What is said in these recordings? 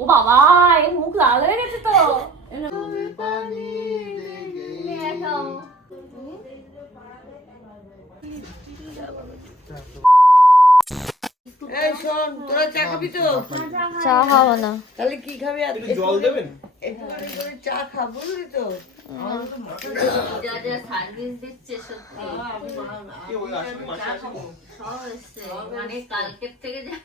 ও বাবা, এই মুখ লাল হয়ে গেছে তো। এই শোন, তোরা চা খাবি তো? চা খাবো না। তাহলে কি খাবি? আর জল দেবেন? একটুখানি করে চা খাবো, বুঝলি তো? যা যা সার্ভিস দিচ্ছে সত্যি। মানে কালকের থেকে যা।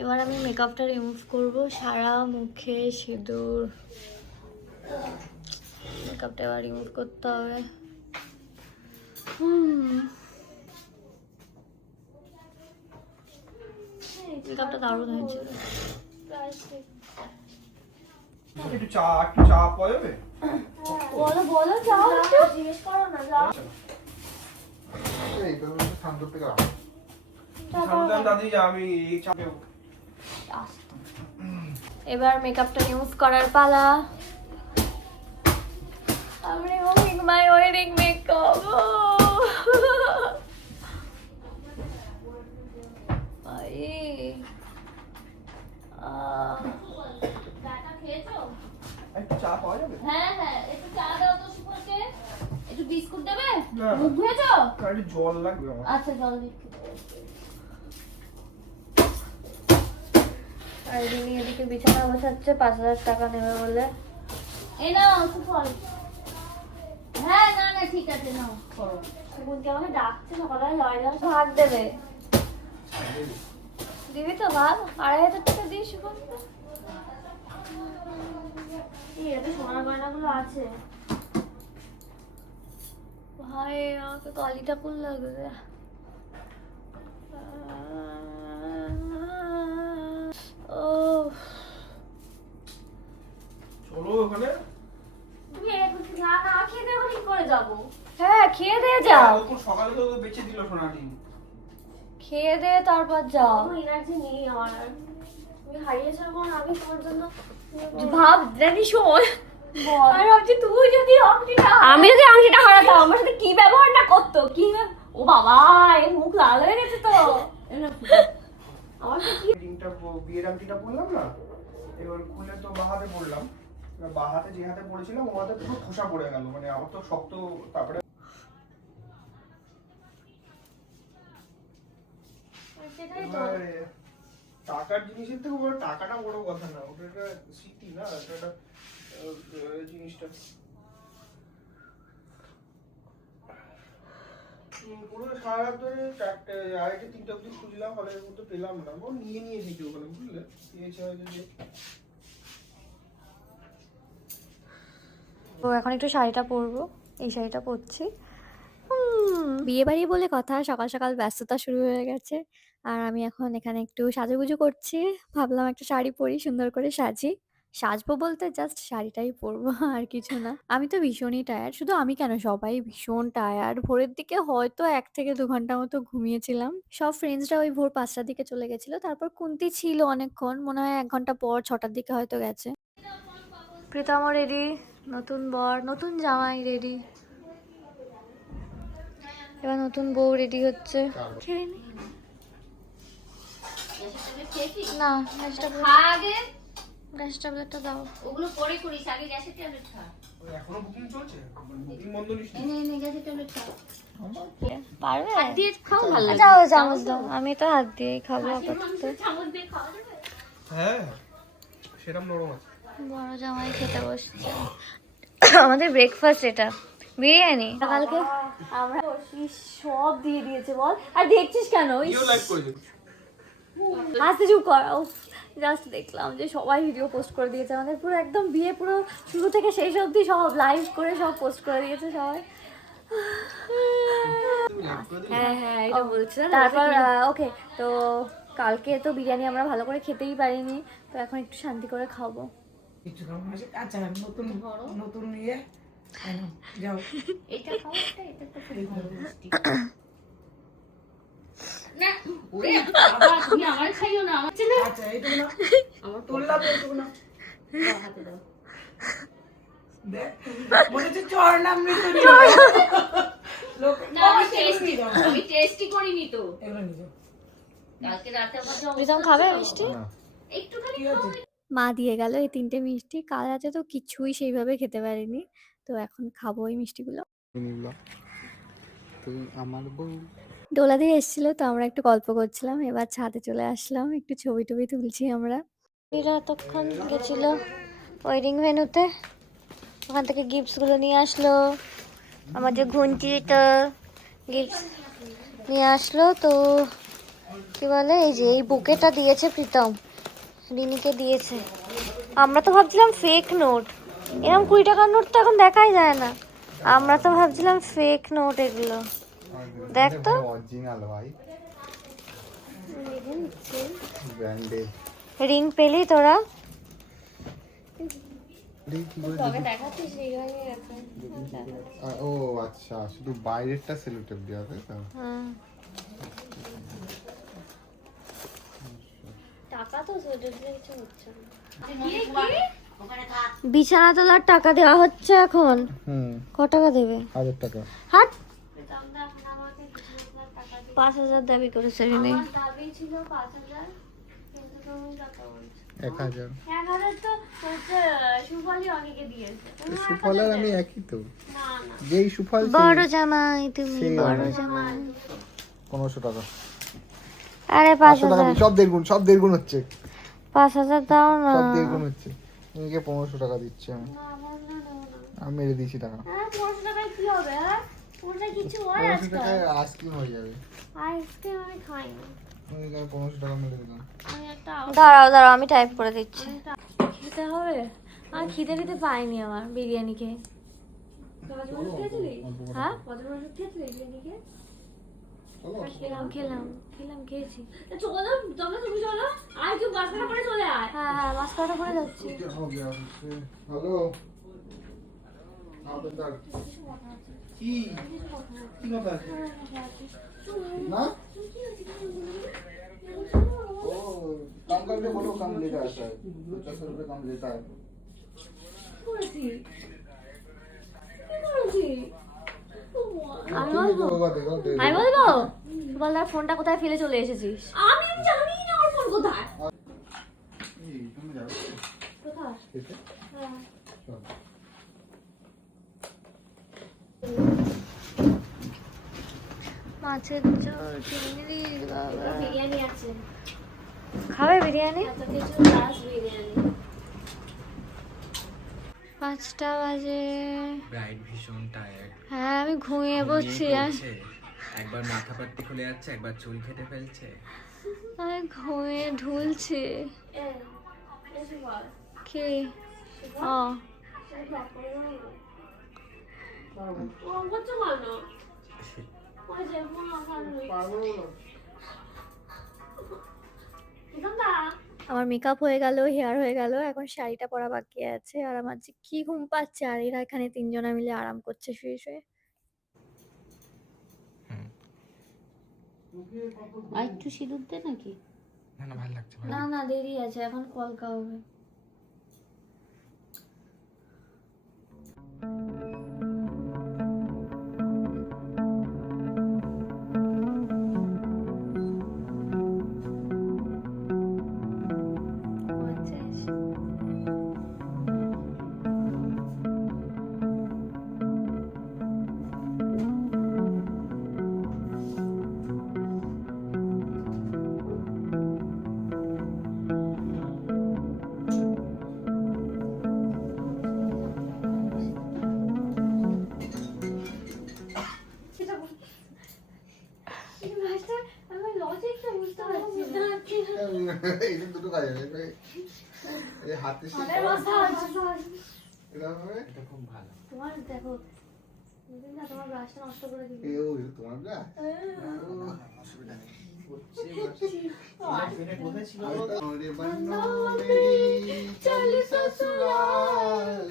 এবার আমি মেকআপটা রিমুভ করব, সারা মুখে সিঁদুর। মেকআপটা এবার রিমুভ করতে হবে। মেকআপটা দারুণ হয়েছিল। একটু চা পাওয়া যাবে? বলো বলো, যাও জিজ্ঞেস করো না, যাও। আমি এবার মেকআপটা রিমুভ করার পালা। I'm removing my wedding makeup. একটু চা পাওয়া যাবে? হ্যাঁ হ্যাঁ, একটু চা দাও তো সুপারকে। একটু বিস্কুট দেবে? না। মুখ ধুয়েছো? একটু জল লাগবে আমার। আচ্ছা, জল দিচ্ছি। আর রিনি এদিকে বিছানা বসাচ্ছে, 5000 টাকা নেবে বলে। এই নাও সুফল। হ্যাঁ, না না ঠিক আছে, নাও করো। সুফলকে আমাকে ডাকছে সকালবেলা, যাওয়া ভাত দেবে। দিবি তো ভাত? 2500 টাকা দিই সুফলকে। এতে সোনার গয়নাগুলো আছে। ভাই আমাকে কালি ঠাকুর লাগবে। চলো ওখানে। তুমি না না খেয়ে দেবো, কি করে যাবো? হ্যাঁ খেয়ে দিয়ে যাও। সকালে তো বেঁচে দিল সোনাটি। খেয়ে দিয়ে তারপর যাও। এনার্জি নেই আমার। তুমি হারিয়েছো যখন, আমি তোমার জন্য ভাব জানি। শোন, আর ভাবছি তুই যদি আমি যদি আংটিটা হারাতাম, আমার সাথে কি ব্যবহারটা করতো, কি ও বাবা, এই মুখ লাল হয়ে গেছে তো। আমার রিংটা বিয়ের আংটিটা পরলাম না, এবার খুলে তো বাহাতে পড়লাম। বাহাতে যে হাতে পড়েছিলাম ও হাতে পুরো খোসা পড়ে গেল, মানে আমার তো শক্ত। তারপরে টাকার জিনিসের থেকে বড় টাকাটা বড় কথা না, ওটা একটা স্মৃতি না, এটা একটা জিনিসটা পুরো সারা রাত ধরে 3টা অবধি খুঁজলাম, হলের মধ্যে পেলাম না। ও নিয়ে নিয়েছি কেউ ওখানে, বুঝলে পেয়েছে হয়তো। যে তো এখন একটু শাড়িটা পরবো, এই শাড়িটা পরছি। বিয়ে বাড়ি বলে কথা, সকাল সকাল ব্যস্ততা শুরু হয়ে গেছে। আর আমি এখন এখানে একটু সাজুগুজু করছি। ভাবলাম একটা শাড়ি পরি, সুন্দর করে সাজবো বলতে জাস্ট শাড়িটাই পরবো, আর কিছু না। আমি তো ভীষণই টায়ার্ড, শুধু আমি কেন, সবাই ভীষণ টায়ার্ড। ভোরের দিকে হয়তো 1 থেকে 2 ঘন্টা মতো ঘুমিয়েছিলাম। সব ফ্রেন্ডসরা ওই ভোর 5টার দিকে চলে গেছিল, তারপর কুন্তি ছিল অনেকক্ষণ, মনে হয় 1 ঘন্টা পর 6টার দিকে হয়তো গেছে। প্রীতম রেডি, নতুন বর নতুন জামাই রেডি, এবার নতুন বউ রেডি হচ্ছে। খেয়ে নি না, গ্যাস ট্যাবলেটটা দাও। ওগুলো পরে করিস, আগে গ্যাসের ট্যাবলেট খা। এখনো বুকিং চলছে? বুকিং বন্ধ নিস? এনে গ্যাসের ট্যাবলেট খা। পারবে? হাত দিয়ে খাও, ভালো লাগে। যাও চামচ দাও, আমি তো হাত দিয়েই খাবো আপাতত। চামচ দিয়ে খাওয়া যাবে? হ্যাঁ, সেরকম নরম আছে। বড় জামাই খেতে বসছে। আমাদের ব্রেকফাস্ট এটা, বিরিয়ানি। কালকে আমরা সব দিয়ে দিয়েছে বল, আর দেখছিস কেন? আস্তে চুপ কর। জাস্ট দেখলাম যে সবাই ভিডিও পোস্ট করে দিয়েছে আমাদের, পুরো একদম বিয়ে পুরো শুরু থেকে শেষ অবধি সব লাইভ করে সব পোস্ট করে দিয়েছে সবাই। হ্যাঁ হ্যাঁ, এটা বলছিলাম। তারপর ওকে, তো কালকে তো বিরিয়ানি আমরা ভালো করে খেতেই পারিনি, তো এখন একটু শান্তি করে খাবো। আচ্ছা, নতুন নিয়ে যাও। এটা খাও, এটা তো খুব ভালো মিষ্টি। না ওরে বাবা, তুমি আমার খাইও না, আমার ছেলে। আচ্ছা, এইটা না আমার তুললাম, এইটা না হাতে দাও। দেখ, মনে হচ্ছে চড়লাম মৃত নিয়ে। লোক না, আমি টেস্টি করিনি তো। এগুলো নিয়ে কালকে রাতে আমার জন্য খাবে মিষ্টি? একটুখানি খাও। মা দিয়ে গেল এই 3টে মিষ্টি। কাল রাতে তো কিছুই সেইভাবে খেতে পারিনি, তো এখন খাবো এই মিষ্টিগুলো। তুই আমার বউ। দোলা দিয়ে এসেছিল, তো আমরা একটু গল্প করছিলাম, এবার ছাদে চলে আসলাম, একটু ছবি টবি তুলছি আমরা। এরা এতক্ষণ গেছিল ওয়েডিং ভেন্যুতে, ওখান থেকে গিফটসগুলো নিয়ে আসলো। আমার যে ঘুন্টিটা গিফটস নিয়ে আসলো, তো কি বলে এই যে এই বুকেটা দিয়েছে প্রীতম, রিনিকে দিয়েছে। আমরা তো ভাবছিলাম ফেক নোট, এরকম 20 টাকার নোট তো এখন দেখাই যায় না, আমরা তো ভাবছিলাম ফেক নোট এগুলো। দেখ তো অরিজিনাল ভাই, ব্র্যান্ডেড। রিং পেলি তোরা? ও আচ্ছা, শুধু বাইরেরটা সেলোটেপ দেওয়া, তাই তো? বিছানা তোলার টাকা দেওয়া হচ্ছে এখন। ক টাকা দেবে? 1000 টাকা। হাট, 5000 দাবি করেছে রিনি। 1000 তো সুফলের আমি একই তো, যেই সুফল বড় জামাই তুমি, বড় জামাই। 1500 টাকা। আরে 500 টাকা 5000, সব 1.5 গুণ, সব 1.5 গুণ হচ্ছে, 5000 দাও না। সব 1.5 গুণ হচ্ছে। এদিকে 1500 টাকা দিচ্ছি আমি মেরে দিয়েছি টাকা। 500 টাকায় কি হবে? হ্যাঁ, ওটা কিছু হয় 1500 আজকাল? টাকায় আইসক্রিম হয়ে যাবে। আইসক্রিম আমি খাই না। আমি 1500 টাকা মেরে দিলাম। দাঁড়াও দাঁড়াও, আমি টাইপ করে দিচ্ছি। খেতে হবে, আর খিদে টিদে পাইনি আমার বিরিয়ানি খেয়ে। হ্যাঁ খেলাম খেলাম খেলাম, খেয়েছি। হ্যাঁ হ্যাঁ, মাস্কারাটা পরে যাচ্ছি। হ্যালো, কি কি ব্যাপার না? ओ काम करके बोलो, कम लेगा ऐसा 50 रुपए कम लेता है। আমি বলবো বলার ফোনটা কোথায় ফেলে চলে এসেছিস? আমি জানি না আমার ফোন কোথায়। কোথায়? মাছের ঝোল, চিংড়ি, বাবা বিরিয়ানি আছে। খাবে বিরিয়ানি? 5টা বাজে। ব্রাইড ভীষণ টায়ার্ড, হ্যাঁ আমি ঘুমিয়ে পড়ছি। একবার মাথা পাত্তি খুলে যাচ্ছে, একবার চুল কেটে ফেলছে। আমি ঘুমিয়ে ঢুলছি। কি? ও আমার মেকআপ হয়ে গেল, হেয়ার হয়ে গেল, এখন শাড়িটা পরা বাকি আছে। আর আমার যে কি ঘুম পাচ্ছে, আর এরা এখানে 3জনা মিলে আরাম করছে শুয়ে শুয়ে। আর একটু সিঁদুর দে নাকি? না না, ভালো লাগছে, না না, দেরি আছে, এখন কলকা হবে। এই দুটো কাজ হবে, এই হাতে এটা খুব ভালো। তোমার দেখো, না তোমার ব্রাশটা নষ্ট করে দিবি। এই ও তোমার না অসুবিধা নেই। ওরে বন্নো মেরি চলি ससुराल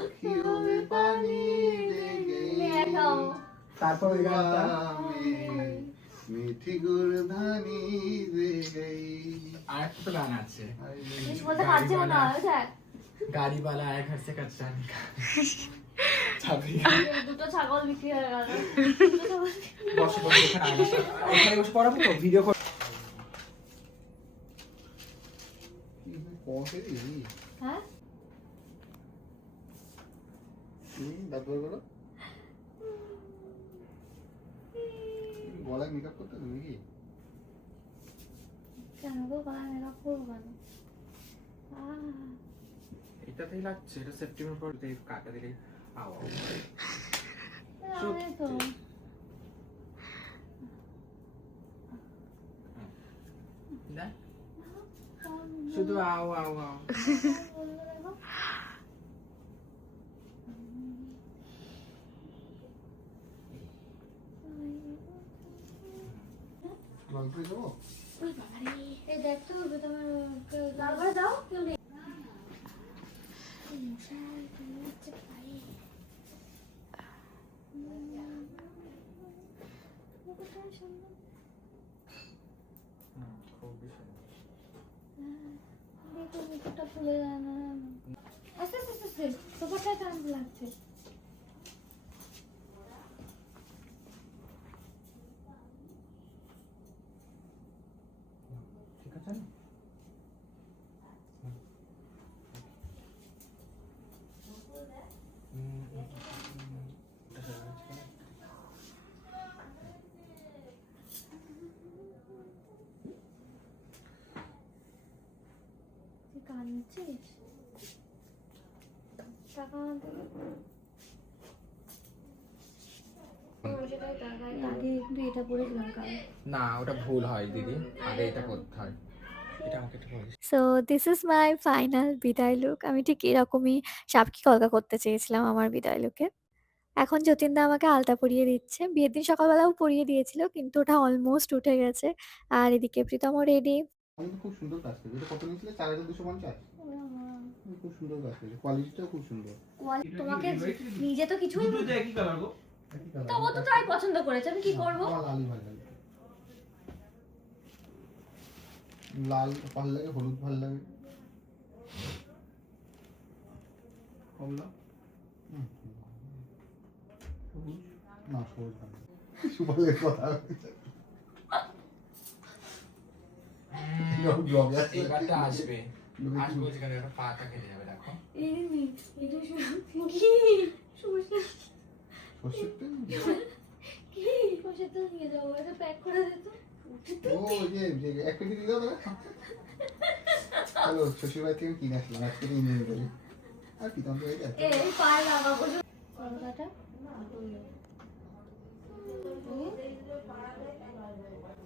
अखियों में पानी दे गई, तारपর ওই গানটা মিঠি গুড়ধানি দে গই। আর একটা গান আছে, কিছু বলতে পারছি না, দেখ গাড়ি वाला आया घर से कच्चा निकाल চাবি। দুটো ছাগল বিক্রি হয়ে গেল। বসে বসে এখানে বসে পড়াবো তো ভিডিও পৌঁছেছি হ্যাঁ দাঁত বার করো গলায় মেকআপ করতে তুমি কি কেন গো গলা মেকআপ করবো কেন এটাতেই লাগছে, এটা সেপ্টেম্বর পর কাটা দিলেই আও আও। তো দেখ, শুধু আও আও আও। গল্প যাবো এই দেখতে হবে তোমার লালবারে দাও কেউ নেই খুবই সুন্দর। ফুলে যায় না আস্তে আস্তে আস্তে সোফাটা টান লাগছে ঠিক আছে না? তুই কাঁদছিস টাকা আনতে আগে কিন্তু এটা পড়েছিলাম কাল না ওটা ভুল হয় দিদি, আগে এটা করতে হয়। এটা আমাকে একটু বলিস। So this is my final বিদায় লুক। আমি ঠিক এরকমই সাপকি কলকা করতে চেয়েছিলাম আমার বিদায় লুকে। এখন যতীনদা আমাকে আলতা পরিয়ে দিচ্ছে। বিয়ের দিন সকালবেলাও পরিয়ে দিয়েছিল কিন্তু ওটা অলমোস্ট উঠে গেছে। আর এদিকে প্রীতমও রেডি। আমি খুব সুন্দর কাজ করেছি। এটা কত নিয়েছিলে? 4250। খুব সুন্দর কাজ করেছি, কোয়ালিটিটাও খুব সুন্দর। তোমাকে নিজে তো কিছুই দুটো একই কালার গো। একই কালার। তো ও তো তাই পছন্দ করেছে আমি কি করব আমার লালই ভালো লাগে। লাল ভালো লাগে, হলুদ ভালো লাগে। কমলা সবুজ না, সবুজ ভালো লাগে। সুপালের কথা ব্লগে আছে। এইবারটা আসবে, আসবে যেখানে একটা পাতা কেটে যাবে। দেখো সর্ষের তেল? ও যে এক কেজি দিয়ে দাও। চলো শ্বশুর বাড়ি থেকে কিনে আসলাম, এক কেজি নিয়ে যাবে। আর কি তোমার হয়ে যাচ্ছে?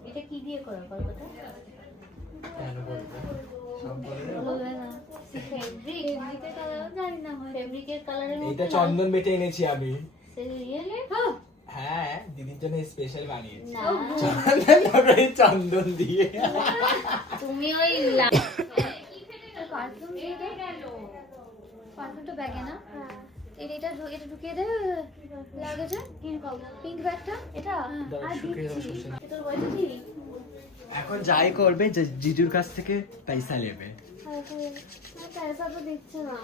এটা কি দিয়ে করা কলকাতা কেন বলবে? সব বলবে। বলবে না ফেব্রিকের কালার জানি না হয় ফেব্রিকের কালারের এইটা চন্দন বেটে এনেছি আমি। রিয়েলি হ্যাঁ, দিদির জন্য স্পেশাল বানিয়েছি। না চন্দন দিয়ে। তুমি ওই পারফিউম দিয়ে দে পারফিউমটা ব্যাগে না এটা ঢুকিয়ে দে লাগেছে পিঙ্ক ব্যাগটা এটা আর দিচ্ছি তোর বলছি এখন যাই করবে জিজুর কাছ থেকে পয়সা নেবে। পয়সা তো দিচ্ছে না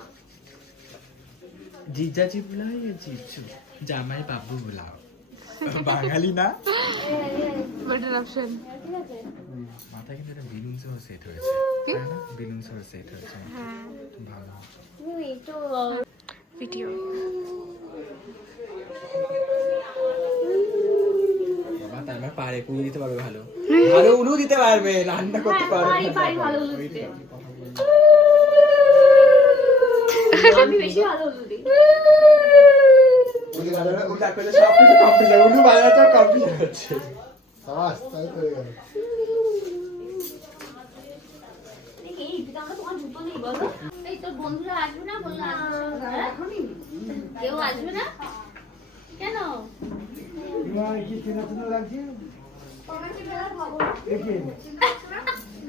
জিজাজি বুলাও या জিজু, জামাই বাবু বুলাও। বাঙালি না? বেটার অপশন ঠিক আছে মাথা কিন্তু এটা বেলুন সহ সেট হয়েছে। বেলুন সহ সেট হয়েছে। হ্যাঁ ভালো। তুমি একটু ভিডিও বাবা তার মানে পারে উলু দিতে পারবে, ভালো ভালো উলু দিতে পারবে, রান্না করতে পারবে। পারি ভালো উলু দিতে আমি বেশি ভালো উলু দিই উলু বাজাটা কমপ্লিট হচ্ছে। সাবাস, তাই তো হয়ে গেল। এই আমরা তোমার জুতো নেই বলো এই তোর বন্ধুরা আসবে না বললো এখনই কেউ আসবে না কেন কি চেনা চেনা লাগছে?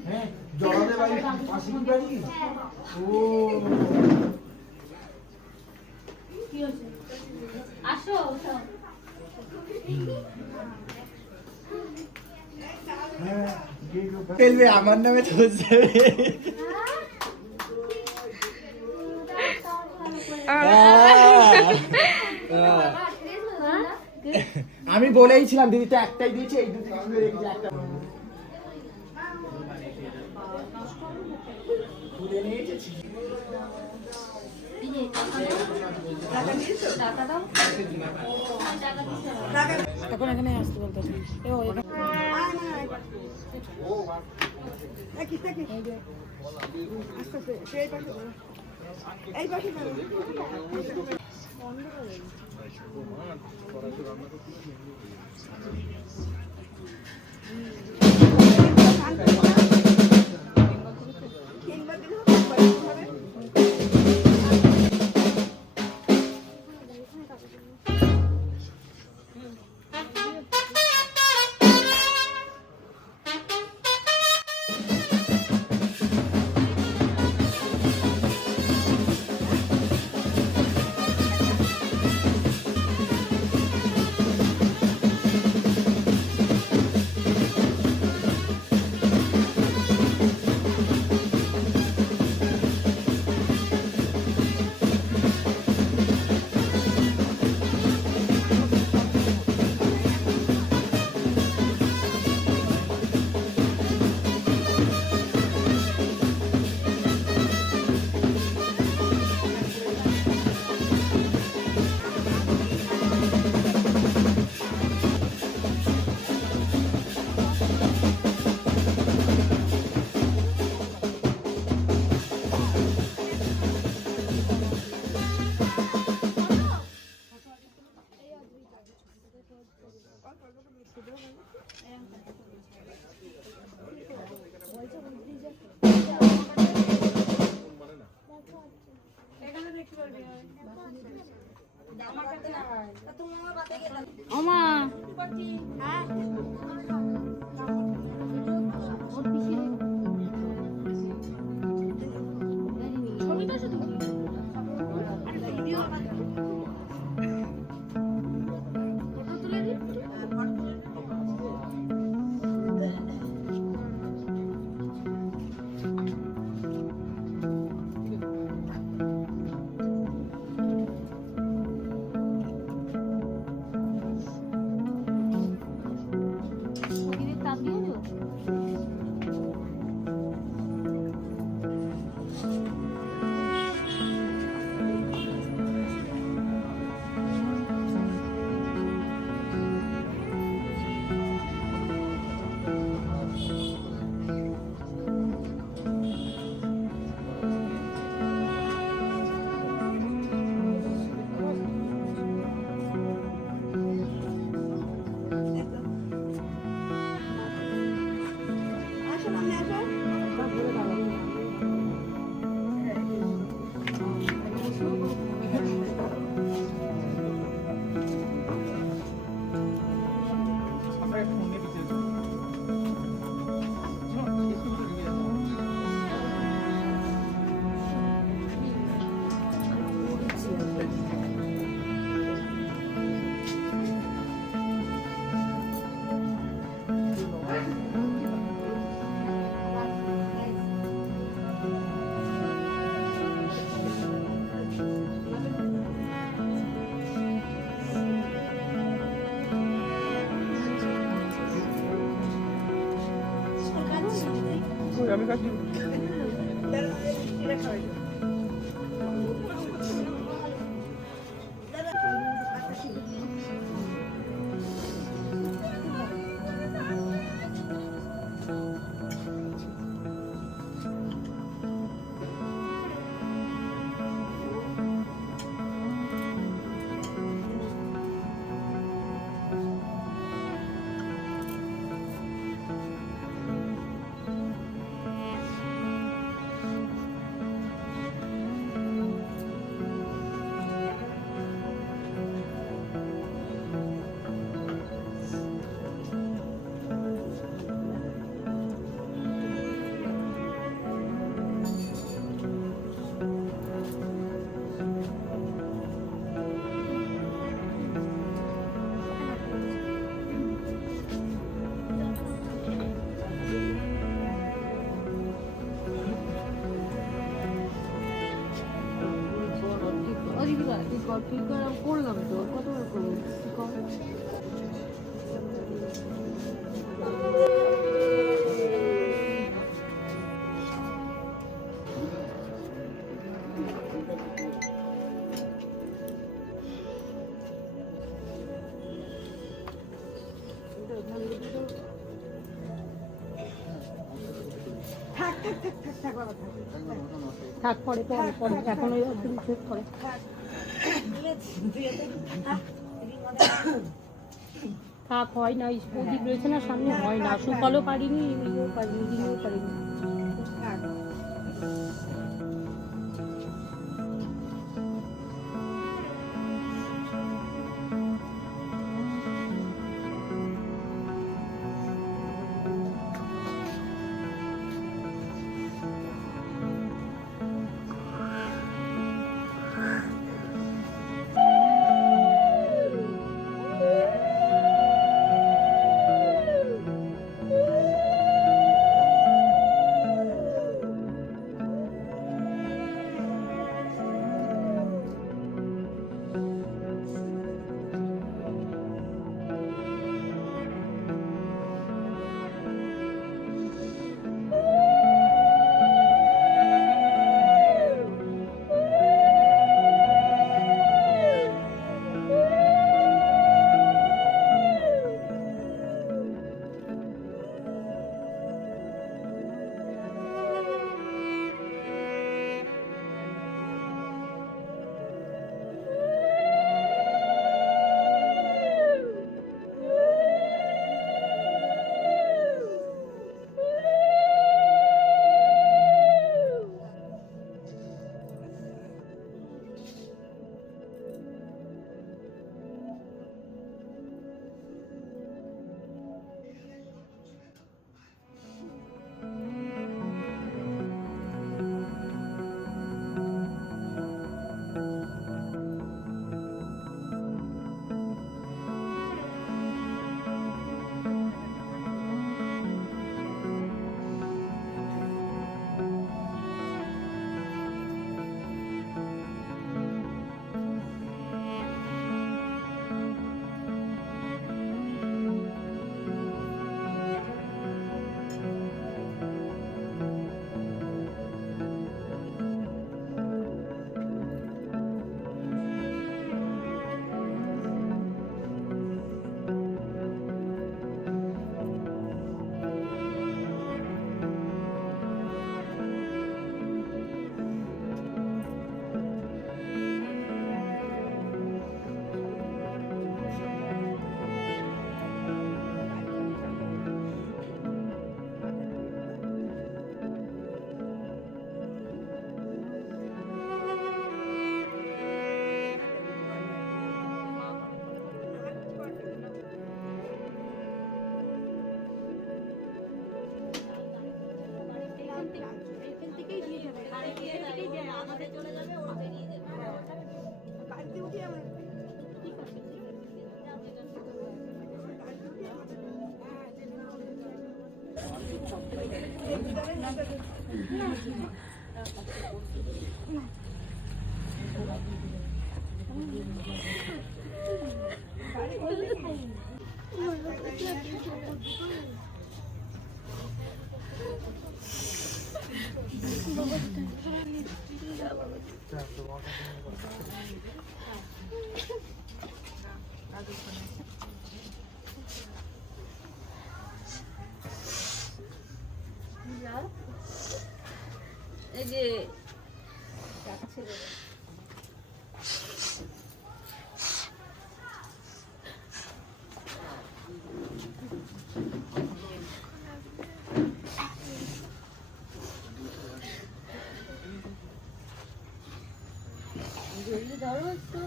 হ্যাঁ, জড়াতে বাড়ি, পাশে কি বাড়ি? ও কি হচ্ছে আসো হ্যাঁ, ফেলবে আমার নামে চলছে। আমি বলেইছিলাম দিদি তো একটাই দিয়েছে, এই দুটো রেখেছে একটা। এখন এখানে আসতে বলতেছি আমি কাজ করলাম তো কতবার করবো থাক পরে পরে পরে এখন ওই শেষ করে থাক হয় না প্রদীপ রয়েছে না সামনে হয় না শুকালও পারিনি ইয়েও পারিনি দিনেও পারিনি এই যে ধরো একটু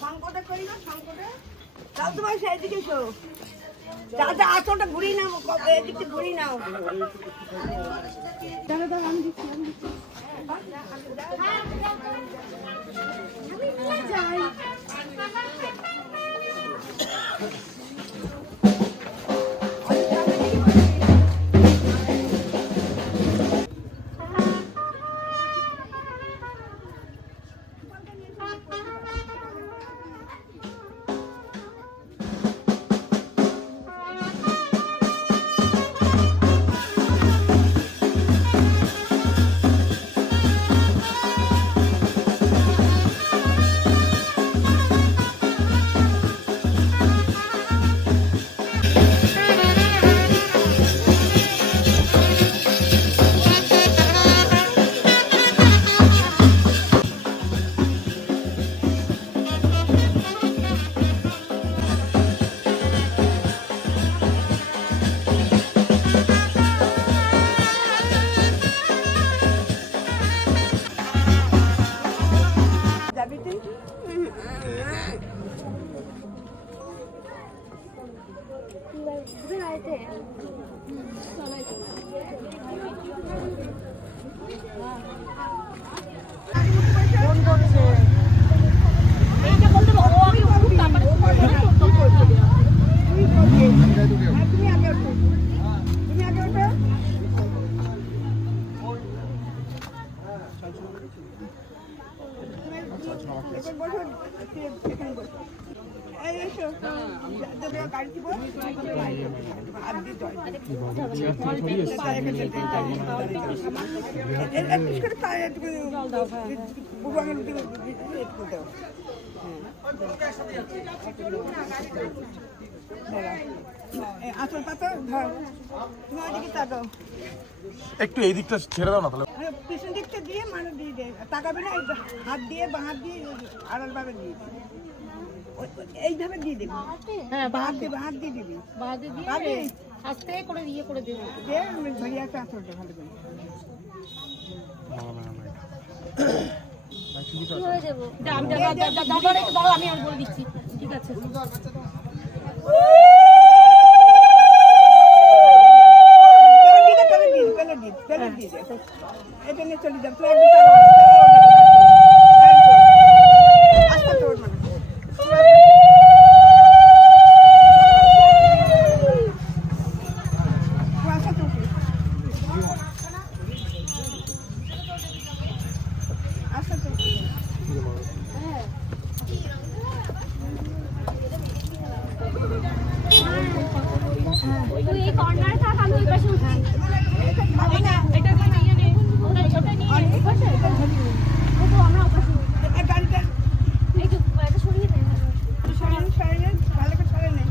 শঙ্কটা করি না শঙ্কটা তাও তোমার সেদিকে এসো দাদা আসলটা ঘুরিয়ে নাও এদিকে ঘুরিয়ে নাও দাদা দাদা আমি দিচ্ছি যাই ফোন করছে এইটা বলতে ও আগে উঠুক, তারপরে তুমি আগে ওঠো, তুমি আগে ওঠো। এবার বসো, এখানে বসো। এই এসো, তোমরা গাড়ি দিব। আর দিতে হয়। একটু করে পায়ে একটু করে উপরে দিকে একটু দাও। আসল পাতা ধর, তুমি ওইদিকে তাকাও। একটু এই দিকটা ছেড়ে দাও না তাহলে। পিছন দিকটা দিয়ে মানে দিয়ে দে, তাকাবে না, এই হাত দিয়ে বাঁ হাত দিয়ে আড়াল ভাবে দিয়ে দিবি। এইভাবে দিয়ে দিবি। হ্যাঁ হাত দিয়ে হাত দিয়ে দিবি। বাদে দিয়ে পারবি? আস্তে করে ইয়ে করে দেবো। দে ধরিয়ে আছে আসলটা ভালো করে। দাঁড়াও, আমি আর বলে দিচ্ছি। ঠিক আছে, পেলে দিয়ে দে। এটা নিয়ে চলে যাও। আস্তে তোর মানে তুই এই কর্নারে থাক, আমি ওই পাশে উঠি। এটা নিয়ে নে, ওটা নিয়ে আমরা ওপাশে উঠি। গাড়িটা এই তো এটা সরিয়ে দে। সরিয়ে ভালো করে সরে নেই।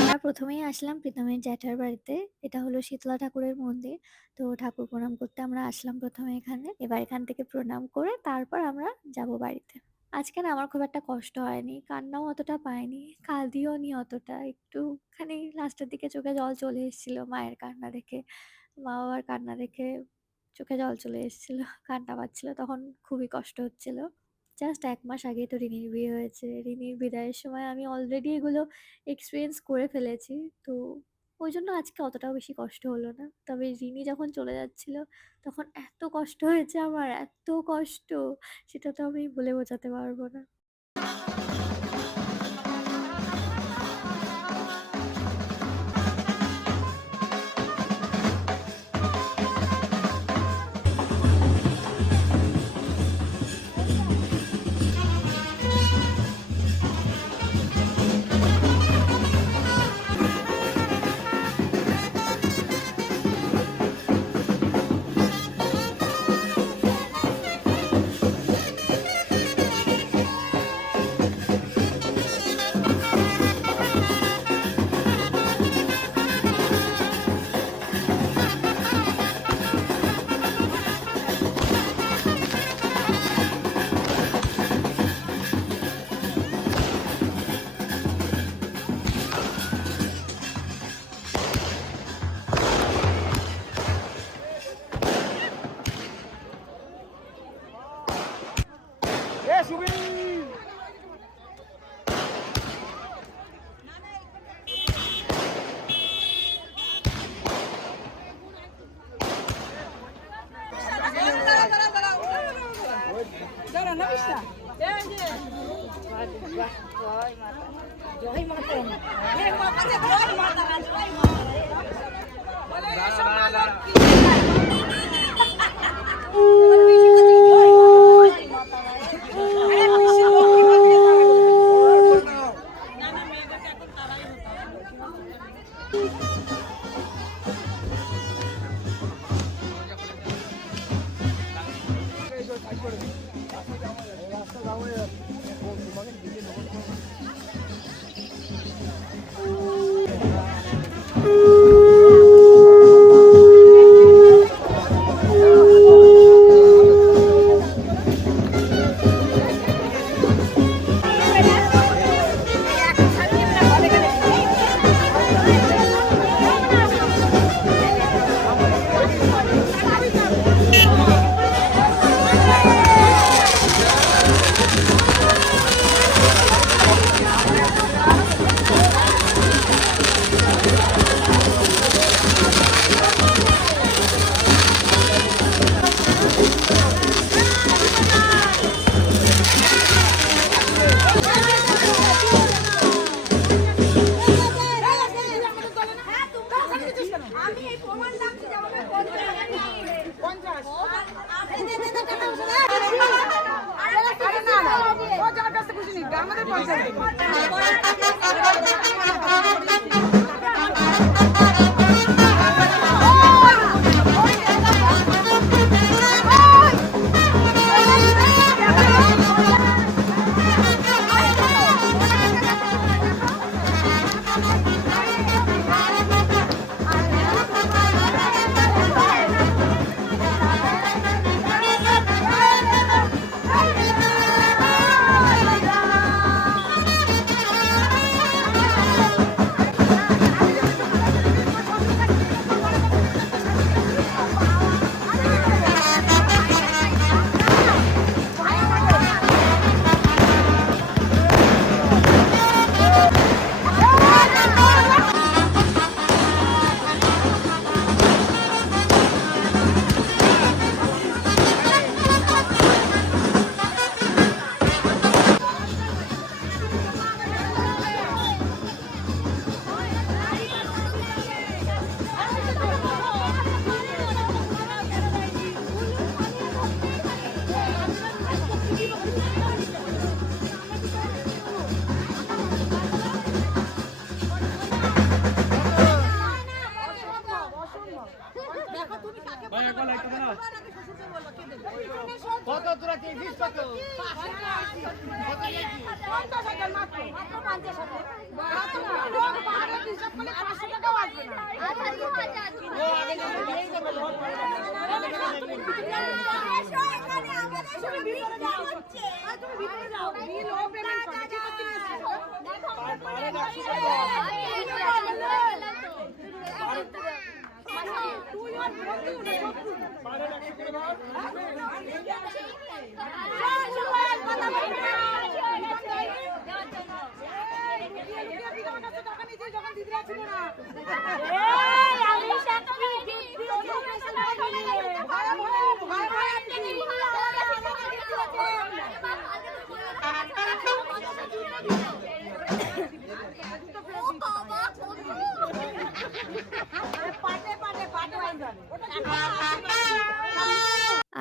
আমরা প্রথমেই আসলাম প্রীতমের জ্যাঠার বাড়িতে। এটা হলো শীতলা ঠাকুরের মন্দির। তো ঠাকুর প্রণাম করতে আমরা আসলাম প্রথমে এখানে। এবার এখান থেকে প্রণাম করে তারপর আমরা যাব বাড়িতে। আজকে না আমার খুব একটা কষ্ট হয়নি, কান্নাও অতটা পাইনি, কাঁদিও নি অতটা। একটুখানি লাস্টের দিকে চোখে জল চলে এসেছিল মায়ের কান্না দেখে, মা বাবার কান্না দেখে চোখে জল চলে এসেছিল, কান্না পাচ্ছিল, তখন খুবই কষ্ট হচ্ছিল। জাস্ট ১ মাস আগেই তো রিনির বিয়ে হয়েছে। রিনির বিদায়ের সময় আমি অলরেডি এগুলো এক্সপেরিয়েন্স করে ফেলেছি। তো ওই জন্য আজকে অতটাও বেশি কষ্ট হলো না। তবে রিনি যখন চলে যাচ্ছিল তখন এত কষ্ট হয়েছে আমার, এত কষ্ট, সেটা তো আমি বলে বোঝাতে পারবো না। জয় মাতা, জয় মাতা, জয় মাতা। আমি এই প্রমাণ রাখছি যে আমাকে 50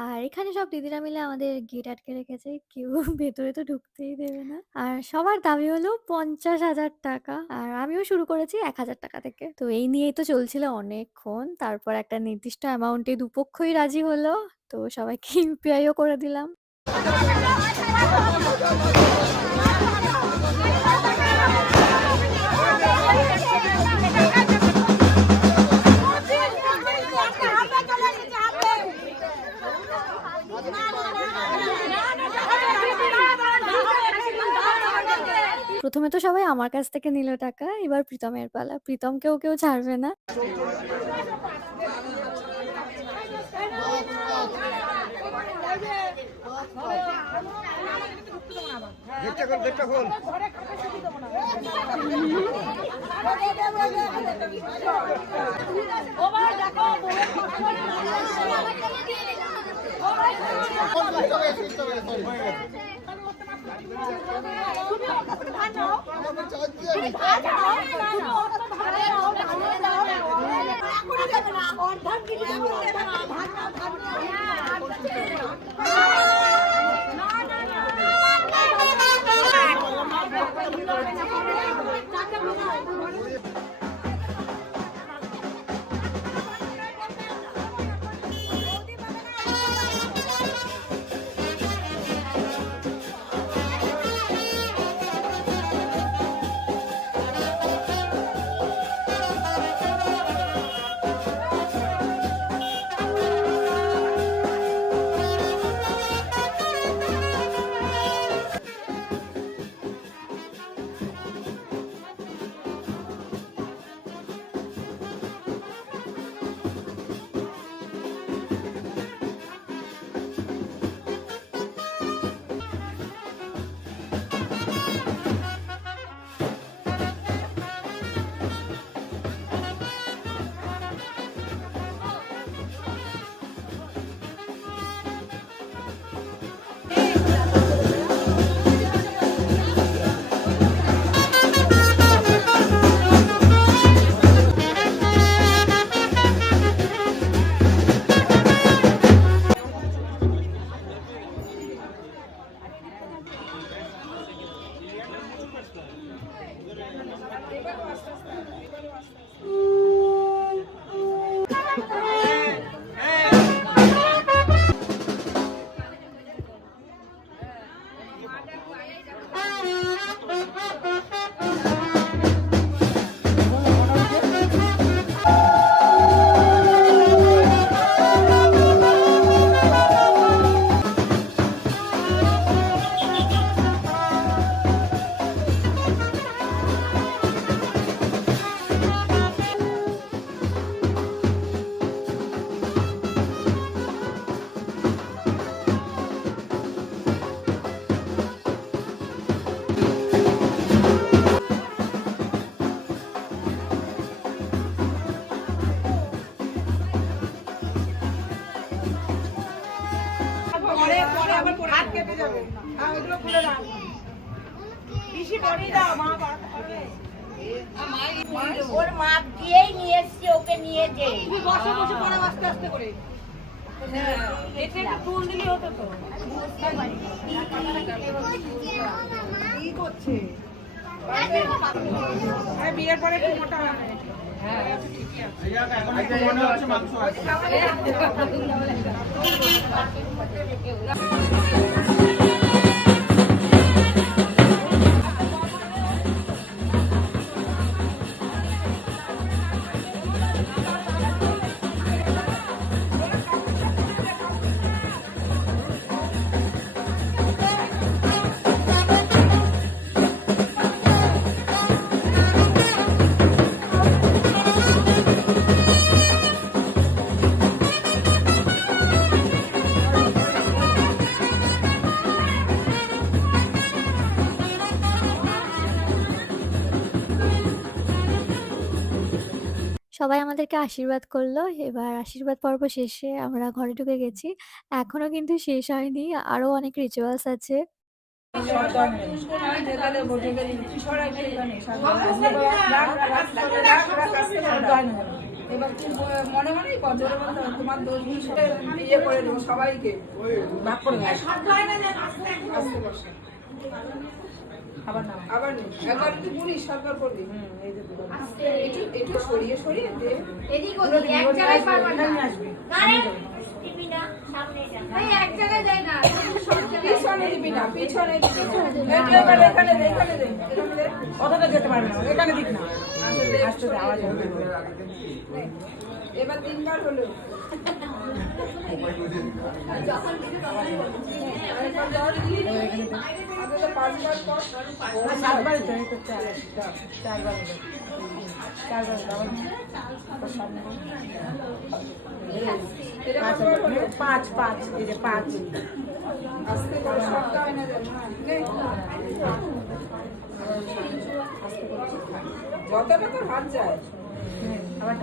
আর এখানে সব দিদিরা মিলে আমাদের গেট আটকে রেখেছে, কেউ ভেতরে তো ঢুকতেই দেবে না। আর সবার দাবি হলো 50,000 টাকা, আর আমিও শুরু করেছি 1,000 টাকা থেকে। তো এই নিয়েই তো চলছিল অনেকক্ষণ। তারপর একটা নির্দিষ্ট অ্যামাউন্টে দুপক্ষই রাজি হলো, তো সবাইকে ইউপিআইও করে দিলাম। প্রথমে তো সবাই আমার কাছ থেকে নিল টাকা, এবার প্রীতমের পালা। প্রীতমকেও কেউ ছাড়বে না। হাত কেটে যাবে। ওগুলো খুলে দাও। পিসি বড়ি দাও, মা বাড়াতে পারবে। ওর মাপ দিয়েই নিয়ে এসছি, ওকে নিয়ে যে বসে বসে পড়ে আস্তে আস্তে করে। এটা একটু ফুল দিলে হতো তো। কি করছে? বিয়ের পরে একটু মোটা হয়। মনে হচ্ছে মাংস আছে। সবাই আমাদেরকে আশীর্বাদ করলো। এবার আশীর্বাদ পর্ব শেষে আমরা ঘরে ঢুকে গেছি। এখনো কিন্তু শেষ হয়নি, আরো অনেক রিচুয়ালস আছে। এবার মনে মনে জোরে বলতে হবে, তোমার দোষ ইয়ে করে দেবো সবাইকে ভাগ করে দেবো। আস্তে বসে আবার না, আবার নেই, একবার তুই বলিস সরকার করবি। এই যে একটু সরিয়ে সরিয়ে দে, এদিক ওদিক এক জায়গায় পারবা না, আসবে এক জায়গায় দেয় না, পিছনে দিবি না, পিছনে এখানে এখানে দে, এখানে দে, কথাটা যেতে পারবে না, এখানে দিক না, আসতে দে, আওয়াজ হবে। এবার 3 বার হলো। পাঁচ এই যে 5 আস্তে করে শব্দ হয় না, যতটা তোর হাত যায়। আবার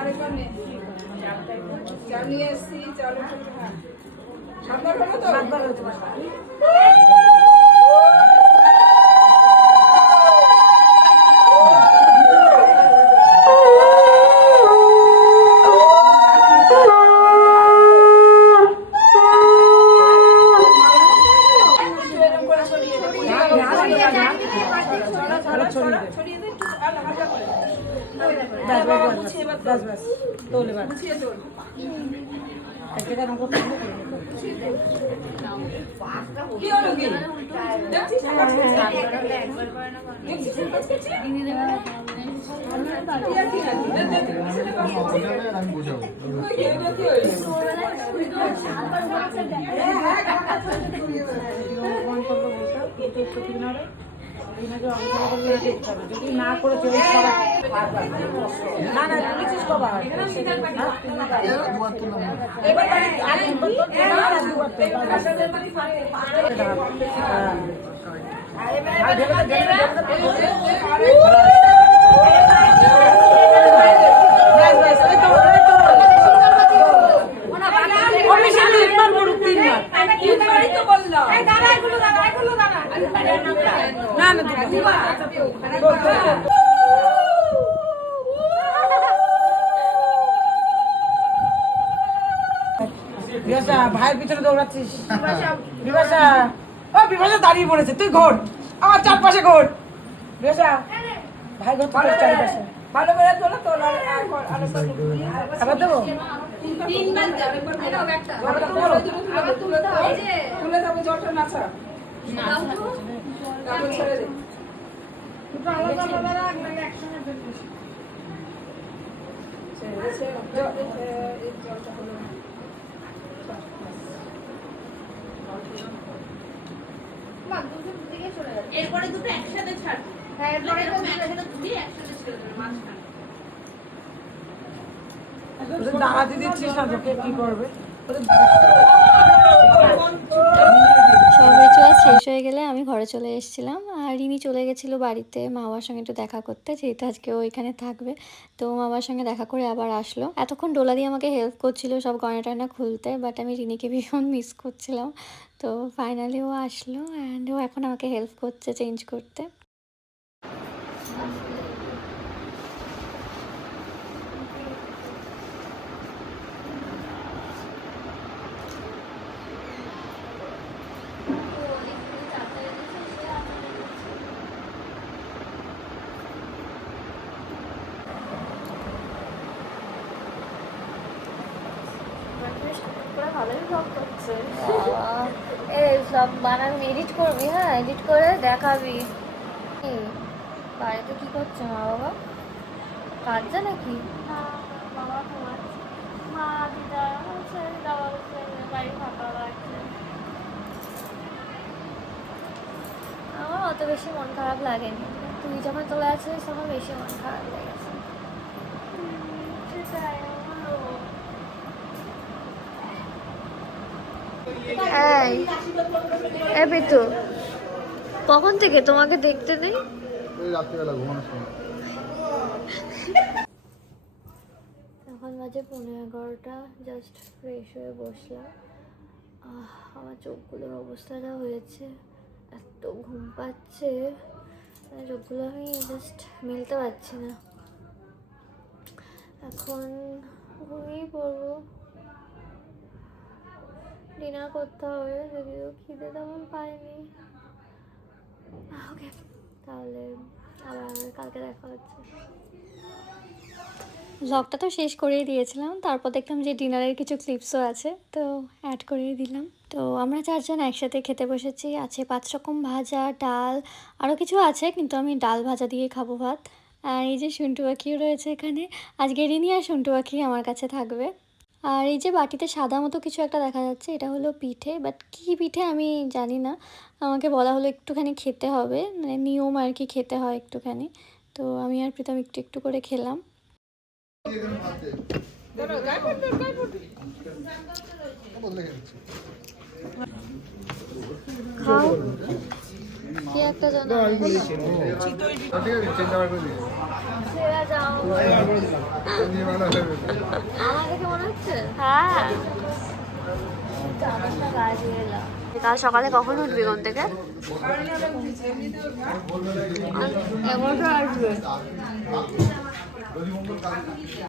আরেকবার নে, চাল নিয়ে এসছি, চালু সাতবার হলো তো, সাতবার হচ্ছে। আমি বোঝাবো। যদি না করে চলে না না বলেছিস কবার ভাইয়ের পিছনে দৌড়াচ্ছিস। বিভাষা, ও বিভাষা দাঁড়িয়ে পড়েছে, তুই ঘোর আমার চারপাশে ঘোর। বিভাষা ভাই ঘর চারপাশে ভালো করে তোলো, তোর আবার দেবো তুলে দেবো, জলটা নাচা ছেড়ে দে। এরপরে দুটো একসাথে ছাড়। হ্যাঁ, এরপরে দুটো একসাথে ছেড়ে দেবে মাঝখানে। দাঁড়াতে দিচ্ছিস না, তোকে কি করবে? সব রিচুয়াল শেষ হয়ে গেলে আমি ঘরে চলে এসেছিলাম। আর রিনি চলে গেছিলো বাড়িতে মা বাবার সঙ্গে একটু দেখা করতে, যেহেতু আজকে ও এখানে থাকবে। তো মা বাবার সঙ্গে দেখা করে আবার আসলো। এতক্ষণ ডোলা দিয়ে আমাকে হেল্প করছিল সব গয়না টয়না খুলতে, বাট আমি রিনিকে ভীষণ মিস করছিলাম। তো ফাইনালি ও আসলো অ্যান্ড ও এখন আমাকে হেল্প করছে চেঞ্জ করতে। ভালোই ব্লগ করছে। এই সব বানাবি, এডিট করবি? হ্যাঁ, এডিট করে দেখাবি। বাড়িতে কি করছে মা বাবা? কাঁদছে নাকি? বাবা ঘুমাচ্ছে, মা দিদা বাড়ি ফাঁকা লাগছে। আমার অত বেশি মন খারাপ লাগেনি, তুই যখন চলে আসছিস তখন বেশি মন খারাপ লেগেছে। সেটাই আমারও। এই বিট্টু, কখন থেকে তোমাকে দেখতে নেই? এই রাত্রিবেলা ঘুমানোর সময়। এখন বাজে 11:15, জাস্ট ফ্রেশ হয়ে বসলাম। আমার চোখগুলোর অবস্থা যা হয়েছে, এত ঘুম পাচ্ছে, চোখগুলো আমি জাস্ট মেলতে পারছি না। এখন ঘুমিয়ে পড়বো, ডিনার করতে হবে, যদিও খিদে তেমন পাইনি। ওকে, তাহলে আবার কালকে দেখা হচ্ছে। ব্লগটা তো শেষ করেই দিয়েছিলাম, তারপর দেখলাম যে ডিনারের কিছু ক্লিপসও আছে, তো অ্যাড করেই দিলাম। তো আমরা 4 জন একসাথে খেতে বসেছি। আছে 5 রকম ভাজা, ডাল, আরও কিছু আছে, কিন্তু আমি ডাল ভাজা দিয়ে খাবো ভাত। আর এই যে সন্টু পাখিও রয়েছে এখানে। আজকে রিনি আর সন্টু পাখি আমার কাছে থাকবে। আর এই যে বাটিতে সাদা মতো কিছু একটা দেখা যাচ্ছে, এটা হলো পিঠে, বাট কী পিঠে আমি জানি না। আমাকে বলা হলো একটুখানি খেতে হবে, মানে নিয়ম আর কি, খেতে হয় একটুখানি। তো আমি আর প্রীতম একটু একটু করে খেলাম। খাও, কি একটা জানো ছেড়ে যাও। আমার দেখে মনে হচ্ছে? হ্যাঁ, কাল সকালে কখন উঠবি ঘুম থেকে? 11টা আসবে।